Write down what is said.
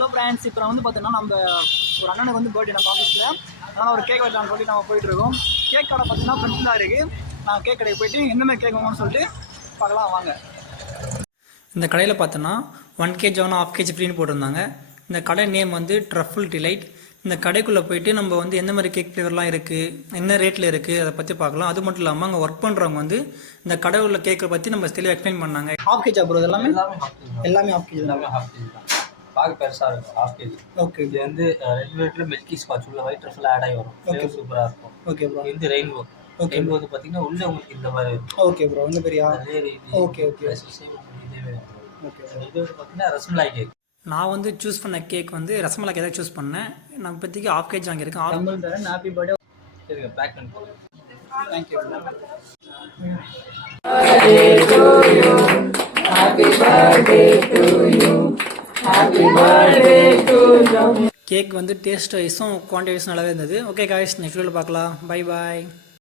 Hello friends, இப்போ நான் வந்து பார்த்தீங்கன்னா நம்ம ஒரு அண்ணனுக்கு வந்து பர்த்டே நம்ம ஆஃபீஸில், அதனால் ஒரு கேக் வெட்டலாம்னு சொல்லிட்டு நம்ம போயிட்டுருக்கோம். கேக் கடை பார்த்தீங்கன்னா ஃப்ரெண்ட்ஸ் தான் இருக்குது. நான் கேக் கடைக்கு போயிட்டு எந்தமாதிரி கேக் வாங்கணும்னு சொல்லிட்டு பார்க்கலாம் வாங்க. இந்த கடையில் பார்த்தோன்னா 1 kg ஒன்று 1/2 kg ஃப்ரீன்னு போட்டிருந்தாங்க. இந்த கடை நேம் வந்து ட்ரஃபுல் டிலைட். இந்த கடைக்குள்ளே போயிட்டு நம்ம வந்து எந்த மாதிரி கேக் ஃப்ளேவர்லாம் இருக்குது, என்ன ரேட்டில் இருக்குது, அதை பற்றி பார்க்கலாம். அது மட்டும் இல்லாமல் அங்கே ஒர்க் பண்ணுறவங்க வந்து இந்த கடை உள்ள கேக்கை பற்றி நம்ம தெளிவாக எக்ஸ்பிளைன் பண்ணாங்க. 1/2 kg ப்ரோ, எல்லாமே 1/2 kg தான். பார்க்க பெருசாக இருக்கும் 1/2 kg. ஓகே. இது வந்து ரெட் வெல்வெட்டில் மில்கி ஸ்காட்ச் உள்ள ஒயிட் ட்ரஃபில் ஆட் ஆகி வரும். ஓகே, சூப்பராக இருக்கும். Okay bro. இது ரெயின்போ. ஓகே, ரெயின்போ வந்து பார்த்தீங்கன்னா உள்ளே உங்களுக்கு இந்த மாதிரி இருக்கும். Okay bro. இந்த பெரிய ஓகே ஓகே ஓகே. இது வந்து பார்த்தீங்கன்னா ரசமலாய் கேக். நான் வந்து சூஸ் பண்ண கேக் வந்து ரசமலாய் கேக் தான் சூஸ் பண்ணேன். நான் இப்போதைக்கு 1/2 kg வாங்கியிருக்கேன். Happy birthday. சரிங்க, பேக் பண்ணி தேங்க்யூ. கேக் வந்து டேஸ்ட் வைஸும் குவான்டிட்டி வைஸும் நல்லாவே இருந்தது. ஓகே காய்ஸ், நெக்ஸ்ட் வீடியோவில் பார்க்கலாம். Bye bye.